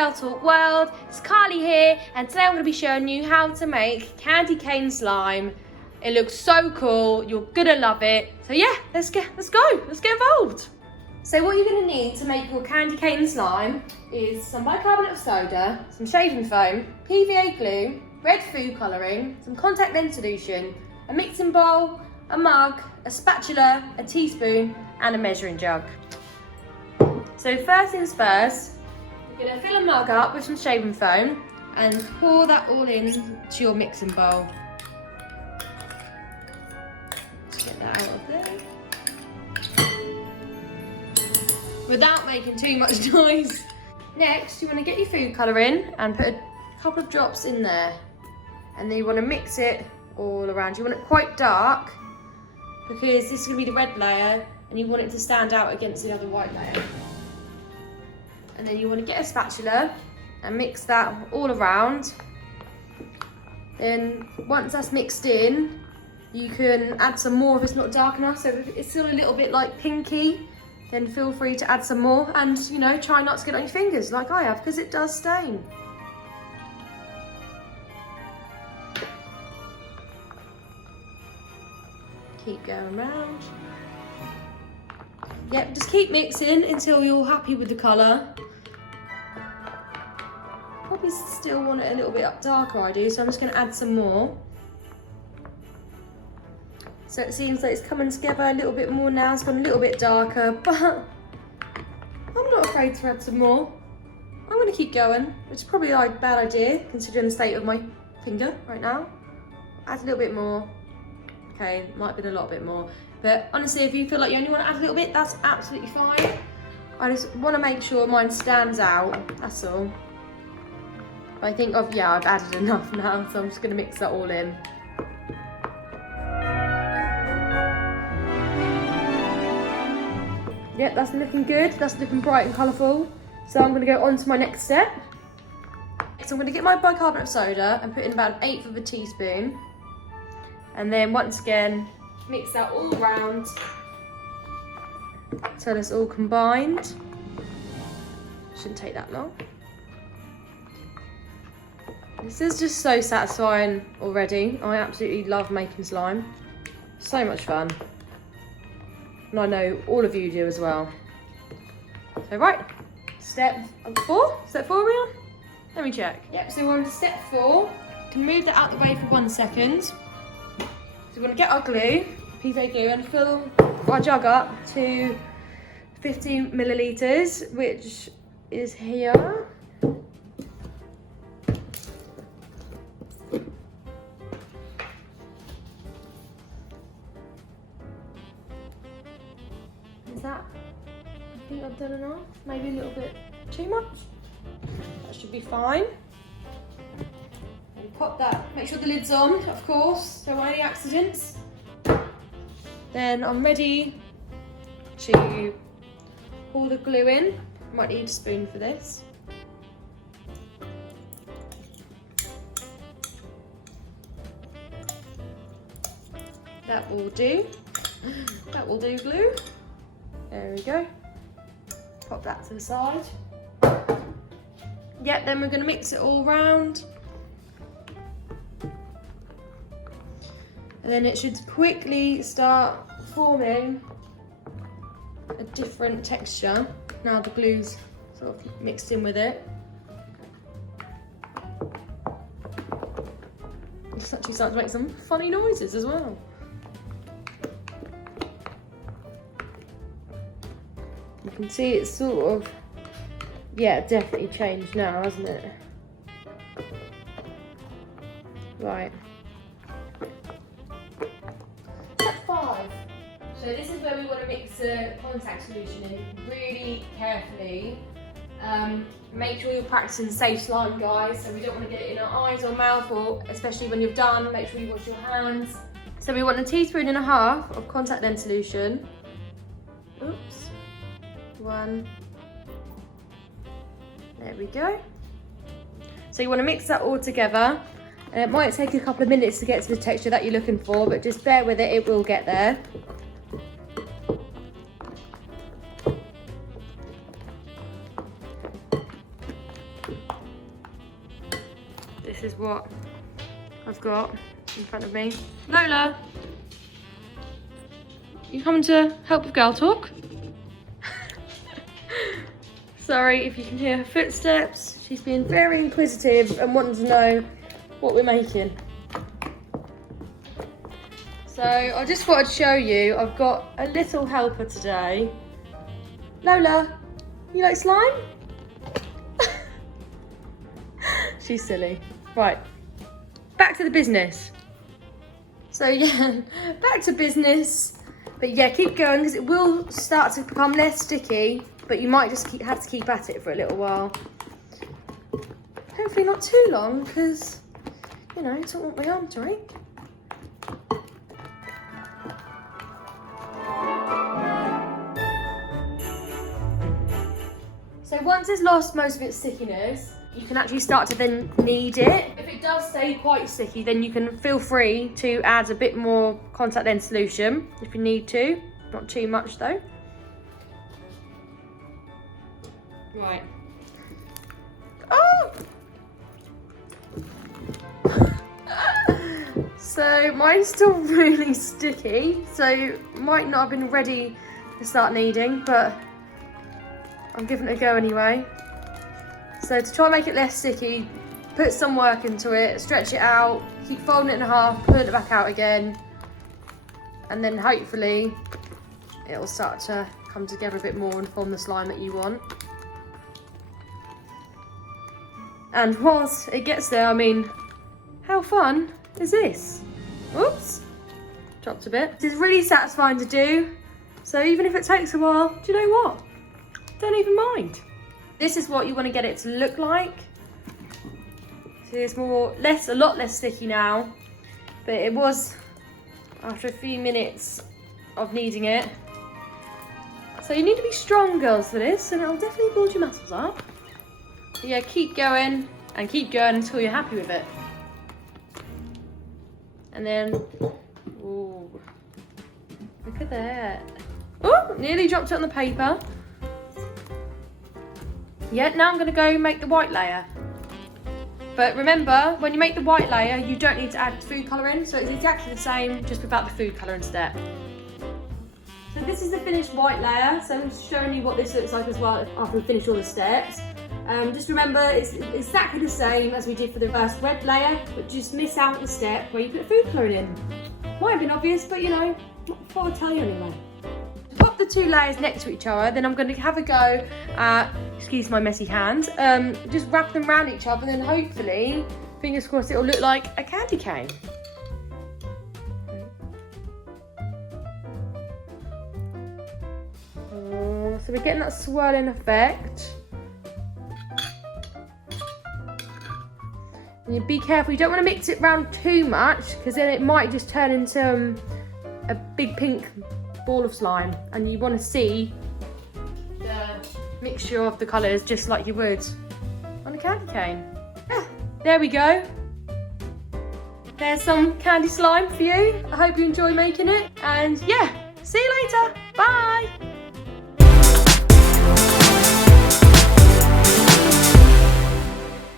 Girl Talk world. It's Carly here, and today I'm going to be showing you how to make candy cane slime. It looks so cool. You're gonna love it. So yeah, let's go. Let's get involved. So what you're going to need to make your candy cane slime is some bicarbonate of soda, some shaving foam, PVA glue, red food colouring, some contact lens solution, a mixing bowl, a mug, a spatula, a teaspoon, and a measuring jug. So first things first, you're going to fill a mug up with some shaving foam and pour that all into your mixing bowl. Just get that out of there. Without making too much noise. Next, you want to get your food colouring and put a couple of drops in there. And then you want to mix it all around. You want it quite dark because this is going to be the red layer and you want it to stand out against the other white layer. And then you want to get a spatula and mix that all around. Then once that's mixed in, you can add some more if it's not dark enough. So if it's still a little bit like pinky, then feel free to add some more, and you know, try not to get it on your fingers like I have because it does stain. Keep going round. Yep, just keep mixing until you're happy with the colour. Probably still want it a little bit darker, I do, so I'm just going to add some more. So it seems like it's coming together a little bit more now. It's gone a little bit darker, but I'm not afraid to add some more. I'm going to keep going, which is probably a bad idea considering the state of my finger right now. Add a little bit more. Okay, might have been a lot bit more. But honestly, if you feel like you only want to add a little bit, that's absolutely fine. I just want to make sure mine stands out, that's all. But I think I've added enough now, so I'm just going to mix that all in. Yep, that's looking good. That's looking bright and colourful. So I'm going to go on to my next step. So I'm going to get my bicarbonate of soda and put in about 1/8 of a teaspoon. And then once again, mix that all around until it's all combined. Shouldn't take that long. This is just so satisfying already. I absolutely love making slime. So much fun. And I know all of you do as well. So right, step 4. Step 4 are we on? Let me check. Yep, so we're on to step 4. We can move that out the way for 1 second. So we're going to get our glue, PVA glue, and fill our jug up to 15 millilitres, which is here. Is that, I think I've done enough, maybe a little bit too much. That should be fine. And pop that, make sure the lid's on, of course, so any accidents. Then I'm ready to pour the glue in. Might need a spoon for this. That will do. That will do glue. There we go. Pop that to the side. Yep, then we're going to mix it all round. And then it should quickly start forming a different texture. Now the glue's sort of mixed in with it. It's actually starting to make some funny noises as well. You can see it's sort of, definitely changed now, hasn't it? Right. Step 5. So this is where we want to mix the contact solution in really carefully. Make sure you're practicing safe slime, guys, so we don't want to get it in our eyes or mouth, or especially when you're done, make sure you wash your hands. So we want 1.5 teaspoons of contact lens solution. Oops. 1. There we go. So you want to mix that all together. And it might take a couple of minutes to get to the texture that you're looking for, but just bear with it, it will get there. this is what I've got in front of me. Lola, you coming to help with girl talk? Sorry if you can hear her footsteps. She's being very inquisitive and wanting to know what we're making. So I just thought I'd show you, I've got a little helper today. Lola, you like slime? She's silly. Right, back to the business. So yeah, back to business. But yeah, keep going because it will start to become less sticky, but you might just have to keep at it for a little while. Hopefully not too long because, you know, I don't want my arm to ache. So once it's lost most of its stickiness, you can actually start to then knead it. If it does stay quite sticky, then you can feel free to add a bit more contact lens solution if you need to. Not too much though. Right. Oh! So mine's still really sticky, so might not have been ready to start kneading, but I'm giving it a go anyway. So to try and make it less sticky, put some work into it, stretch it out, keep folding it in half, pull it back out again, and then hopefully it'll start to come together a bit more and form the slime that you want. And whilst it gets there, I mean, how fun is this? Oops, dropped a bit. This is really satisfying to do, so even if it takes a while, do you know what? Don't even mind. This is what you want to get it to look like. So it's a lot less sticky now, but it was after a few minutes of kneading it. So you need to be strong, girls, for this, and it'll definitely build your muscles up. So yeah, keep going and keep going until you're happy with it. And then, ooh, look at that. Oh, nearly dropped it on the paper. Yeah, now I'm going to go make the white layer. But remember, when you make the white layer, you don't need to add food colouring, so it's exactly the same, just without the food colouring step. So this is the finished white layer, so I'm just showing you what this looks like as well after we finish all the steps. Just remember, it's exactly the same as we did for the first red layer, but just miss out the step where you put food colouring in. Might have been obvious, but you know, I thought I'd tell you anyway. Pop the two layers next to each other, then I'm going to have a go at, excuse my messy hands, just wrap them around each other, and then hopefully, fingers crossed, it'll look like a candy cane. So we're getting that swirling effect. And you be careful, you don't want to mix it around too much, because then it might just turn into a big pink ball of slime, and you want to see the mixture of the colours just like you would on a candy cane. Yeah, there we go. There's some candy slime for you. I hope you enjoy making it, and yeah, see you later. Bye.